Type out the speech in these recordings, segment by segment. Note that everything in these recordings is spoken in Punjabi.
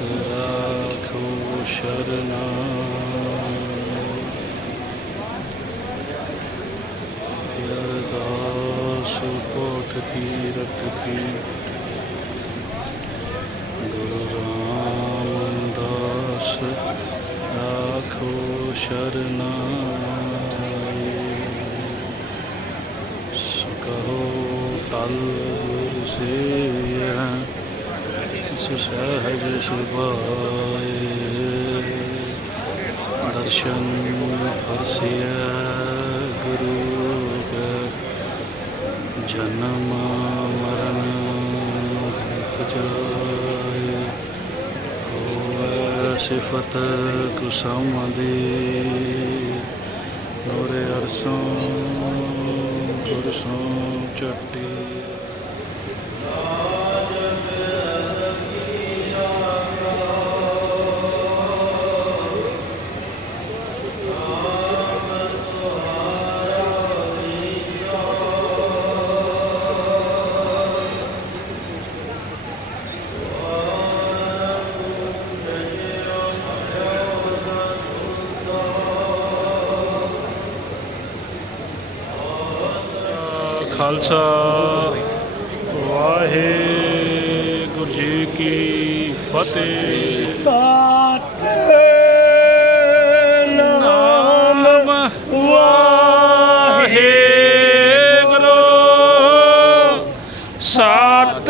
ਰਾਖੋ ਸ਼ਰਨਾ ਅਰਦਾਸ ਕੋਟ ਕੀ ਰਤ ਗੁਰੂ ਰਾਮਦਾਸ ਰਾਖੋ ਸ਼ਰਨਾ ਸਕੋ ਟਲ ਗੁਰ ਸੇਵਿਆ ਸਹਿਜ ਸੁਭਾਏ ਦਰਸ਼ਨ ਪਰਸਿਆ ਗੁਰੂ ਕੈ ਜਨਮ ਮਰਨ ਦੁਖ ਜਾਏ ਹੋਵੇ ਸਿਫਤ ਕੁਸਮ ਦੀ ਨੋਰੇ ਅਰਸੋਂ ਗੁਰਸੋਂ ਚੱਟੀ ਖਾਲਸਾ। ਵਾਹਿਗੁਰੂ ਜੀ ਕੀ ਫਤਿਹ। ਸਤ ਨਾਮ ਵਾਹਿਗੁਰੂ। ਸਤ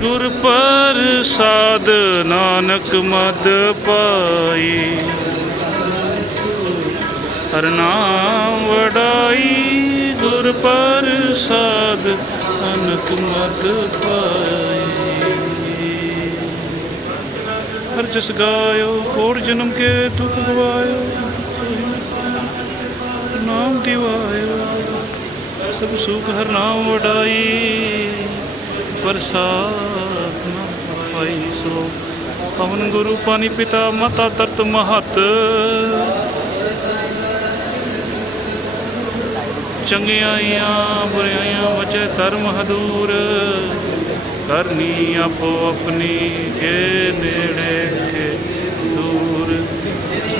ਗੁਰ ਪ੍ਰਸਾਦ ਨਾਨਕ ਮਦ ਪਾਈ। ਹਰ ਨਾਮ ਵਡਾਈ ਗੁਰ ਪ੍ਰਸਾਦ ਨਾਨਕ ਮਦ ਪਾਈ। ਹਰ ਜਸ ਗਾਇਓ ਕੋੜ ਜਨਮ ਕੇ ਦੁਖ ਗਵਾਇਓ। ਨਾਮ ਦਿਵਾਇਓ। ਸਭ ਸੁਖ ਹਰ ਨਾਮ ਵਡਾਈ। ਪ੍ਰਸਾਦ ਨਾ ਪਾਈ ਸੋ। ਪਵਨ ਗੁਰੂ ਪਾਣੀ ਪਿਤਾ ਮਤਾ ਤਤ ਮਹਤ। ਚੰਗਿਆਈਆਂ ਬੁਰਿਆਈਆਂ ਵਚੈ ਧਰਮ ਹਦੂਰ। ਕਰਨੀ ਆਪੋ ਆਪਣੀ ਜੇ ਨੇੜੇ ਕੇ ਦੂਰ।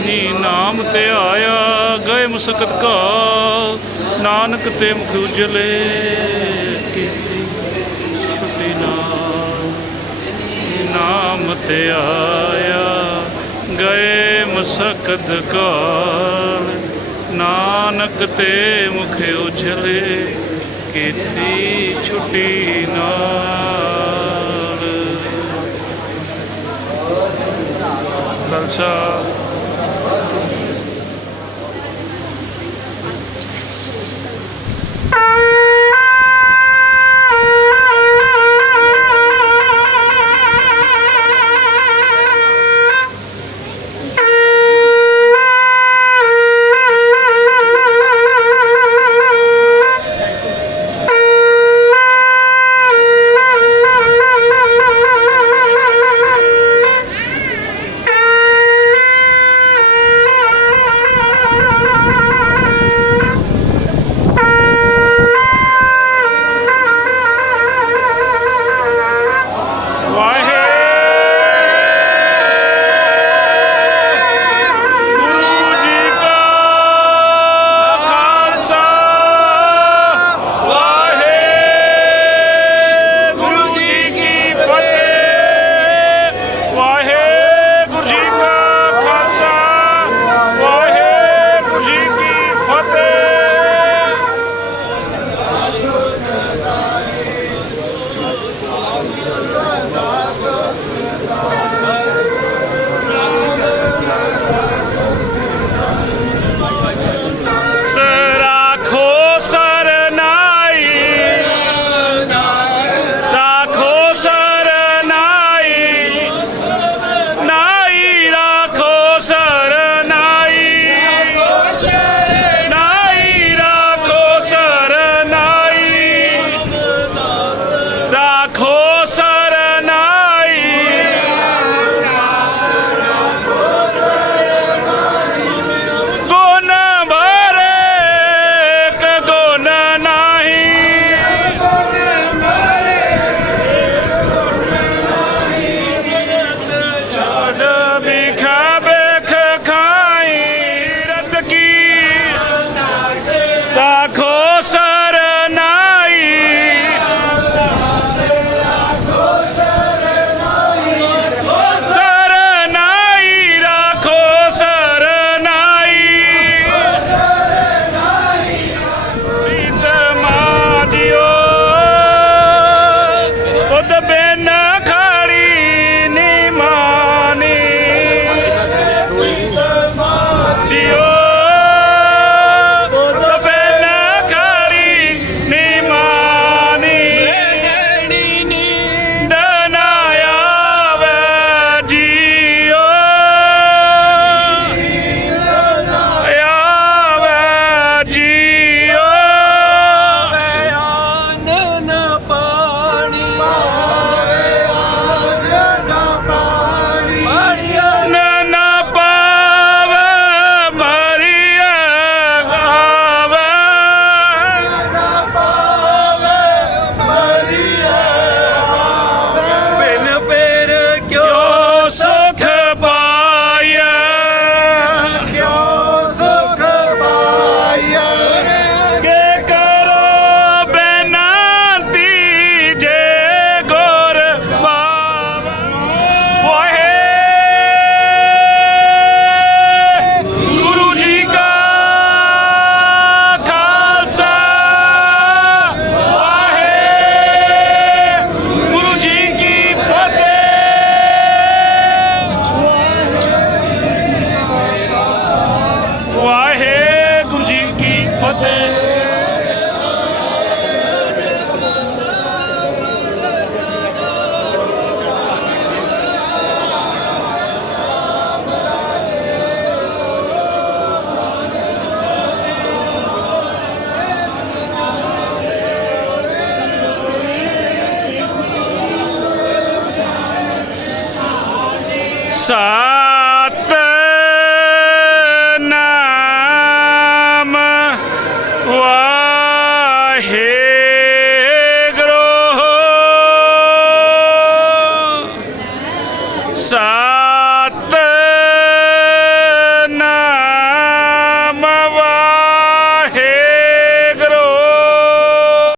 ਨੀ ਨਾਮ ਤੇ ਆਇਆ, ਗਏ ਮੁਸਕਤ ਕਾ ਨਾਨਕ ਤੇ ਮੁਖ ਉਜਲੇ। ਨਾਮ ਆਇਆ ਗਏ ਮੁਸਕਤ ਕਾਲ। ਨਾਨਕ ਤੇ ਮੁਖ ਉਜਲੇ ਕੀਤੀ ਛੁੱਟੀ ਨਾਲ। ਖਾਲਸਾ।